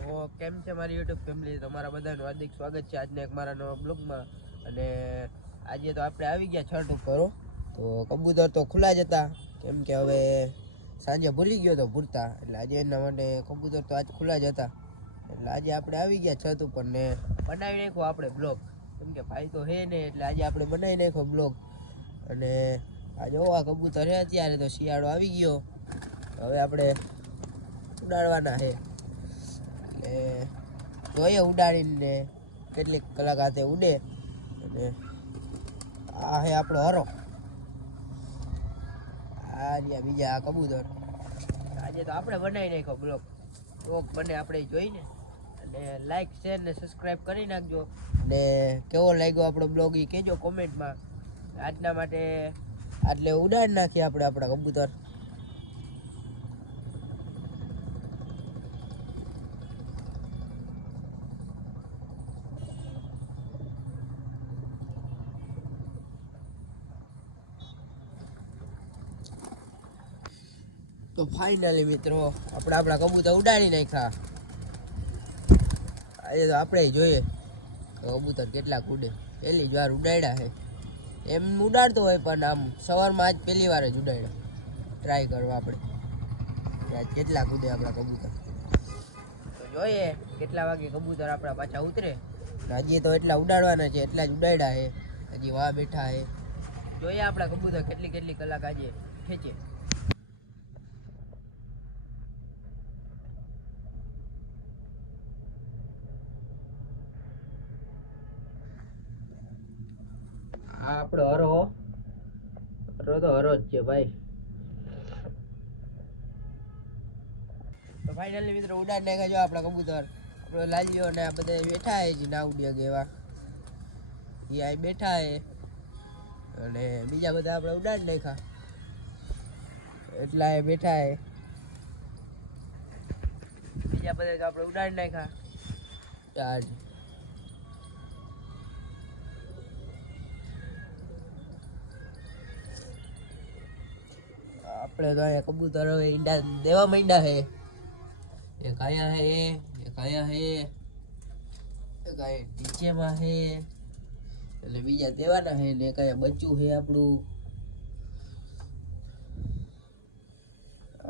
તો કેમ છે મારી યુટ્યુબ ફેમિલી? તમારા બધાનું હાર્દિક સ્વાગત છે આજના એક મારા નવા બ્લોગમાં. અને આજે તો આપણે આવી ગયા છઠ ઉપર. તો કબૂતર તો ખુલ્લા જ હતા, કેમ કે હવે સાંજે ભૂલી ગયો તો ભૂરતા, એટલે આજે એના માટે કબૂતર તો આજ ખુલ્લા જ હતા. એટલે આજે આપણે આવી ગયા છત ઉપર ને બનાવી નાખ્યો આપણે બ્લોગ, કેમ કે ભાઈ તો હે ને, એટલે આજે આપણે બનાવી નાખ્યો બ્લોગ. અને આ જોવા કબૂતર હે, અત્યારે તો શિયાળો આવી ગયો, હવે આપણે ઉડાડવાના છે. જોઈએ ઉડાડીને કેટલીક કલાક હાથે ઉડે. અને આ હે આપણો હરો, આ રહ્યા બીજા આ કબૂતર. આજે તો આપણે બનાવી નાખ્યો બ્લોગ બને આપણે જોઈને. અને લાઈક શેર ને સબસ્ક્રાઈબ કરી નાખજો. ને કેવો લાગ્યો આપણો બ્લોગ એ કહેજો કોમેન્ટમાં. આજના માટે આટલે ઉડાડી નાખીએ આપણે આપણા કબૂતર. તો ફાઇનલી મિત્રો આપણે આપણા કબૂતર ઉડાડી નાખ્યા. આજે તો આપણે જોઈએ કબૂતર કેટલાક ઉડે. પહેલી જ વાર ઉડાડ્યા છે. એમ ઉડાડતો હોય પણ આમ સવારમાં આજ પહેલી વાર જ ઉડાડ્યા. ટ્રાય કરવા આપણે આજ કેટલાક ઉડે આપણા કબૂતર. તો જોઈએ કેટલા વાગે કબૂતર આપણા પાછા ઉતરે. હજી તો એટલા ઉડાડવાના છે, એટલા જ ઉડાડ્યા છે. હજી વાહ બેઠા છે. જોઈએ આપણા કબૂતર કેટલી કલાક આજે ખેંચે. આ આપણો હરો તો હરો જ છે ભાઈ. તો ફાઇનલી મિત્રો ઉડાડી નાખ્યા. જો આપણા કબૂતર આપણો લાલ્યો ને આ બધા બેઠા છે, ના ઉડ્યા ગયેલા એ આ બેઠા છે. અને બીજા બધા આપણે ઉડાડી નાખ્યા, એટલા એ બેઠા છે. બીજા બધા તો આપણે ઉડાડી નાખ્યા. આપણે તો અહીંયા કબૂતર હવે ઈંડા દેવા માંડ્યા છે. એક અહીંયા છે, એક અહીંયા છે, એક અહીંયા નીચેમાં છે, એટલે બીજા દેવાના છે. ને એક અહીંયા બચ્ચું છે આપણું,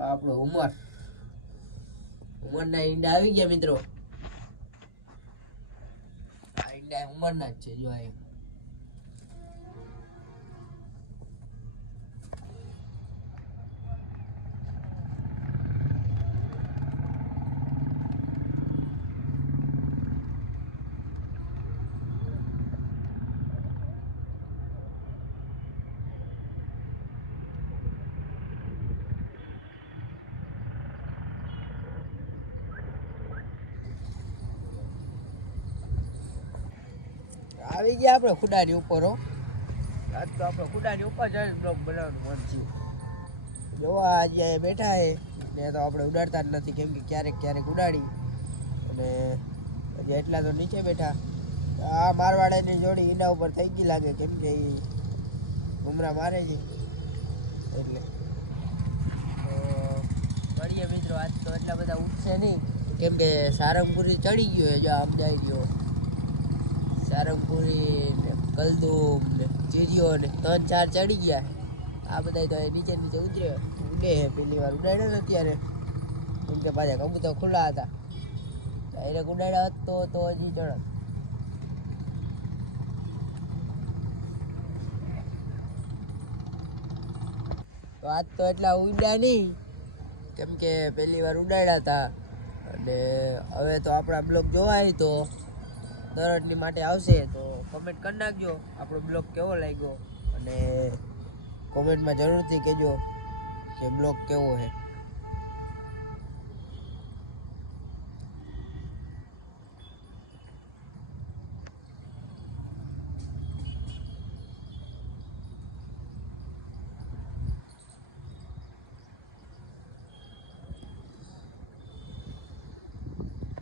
આપણો ઉમરના ઈંડા આવી ગયા મિત્રો. આ ઈંડા ઉમરના જ છે. જો અહીંયા આવી ગયા આપણે ખુડાની ઉપર. આજ તો આપણે ખુડાની ઉપર જઈને બ્લોગ બનાવવાનું મન થયું. જોવા આજે બેઠા છે ને, તો આપણે ઉડાડતા જ નથી, કેમ કે ક્યારેક ઉડાડી. અને હજી એટલા તો નીચે બેઠા. આ મારવાડાની જોડી ઈંડા ઉપર થઈ ગઈ લાગે, કેમ કે એ ઘુમરા મારે છે એટલે. તો મળીએ મિત્રો. આજ તો એટલા બધા ઉઠશે નહીં, કેમ કે સારંગપુરી ચડી ગયો. જો આમ જાય ગયો સારંગપુરી ને કલદુમ ને ચીરીઓ ને 3-4 ચડી ગયા. આ બધા તો નીચે ઉડે. પેલી વાર ઉડાડ્યા ને અત્યારે, કેમ કે પાછા કબૂતર ખુલ્લા હતા. ડાયરેક્ટ ઉડાડ્યા હોત તો હજી ચડત. તો આજ તો એટલા ઉડ્યા નહીં, કેમ કે પહેલી વાર ઉડાડ્યા હતા. અને હવે તો આપણા બ્લોગ જોવાય તો દરરોજની માટે આવશે. તો કમેન્ટ કરી નાખજો આપણો બ્લોગ કેવો લાગ્યો. અને કોમેન્ટમાં જરૂરથી કહેજો કે બ્લોગ કેવો છે.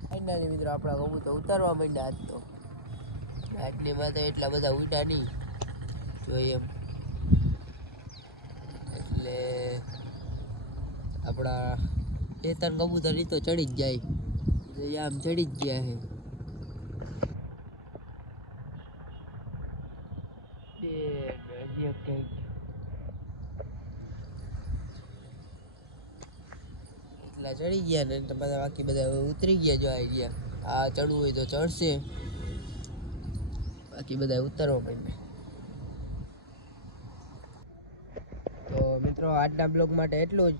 ફાઇનલી મિત્રો આપણા કબૂતર ઉતારવા માંડ્યા. આજ તો આજની માં તો એટલા બધા ઉડ્યા નહીં જોઈએ એમ. એટલે આપણા 2-3 કબૂતર તો ચડી જ જાય. આમ ચડી જ ગયા છે એટલા ચડી ગયા ને તો બધા બાકી બધા ઉતરી ગયા જો આવી ગયા. આ ચડવું હોય તો ચડશે, બાકી બધા ઉતરવા માંડ્યા. તો મિત્રો આજના બ્લોગ માટે એટલું જ.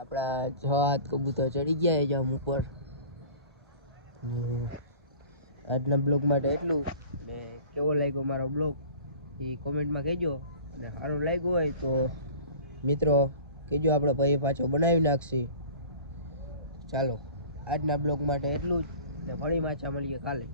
આપણા 6 કબૂતર ચડી ગયા છે આમ ઉપર. આજના બ્લોગ માટે એટલું. ને કેવો લાગ્યો મારો બ્લોગ એ કોમેન્ટમાં કહેજો. અને સારું લાગ્યું હોય તો મિત્રો કહેજો, આપણે ભાઈ પાછો બનાવી નાખશી. ચાલો આજના બ્લોગ માટે એટલું જ. ને ફરી પાછા મળીએ કાલે.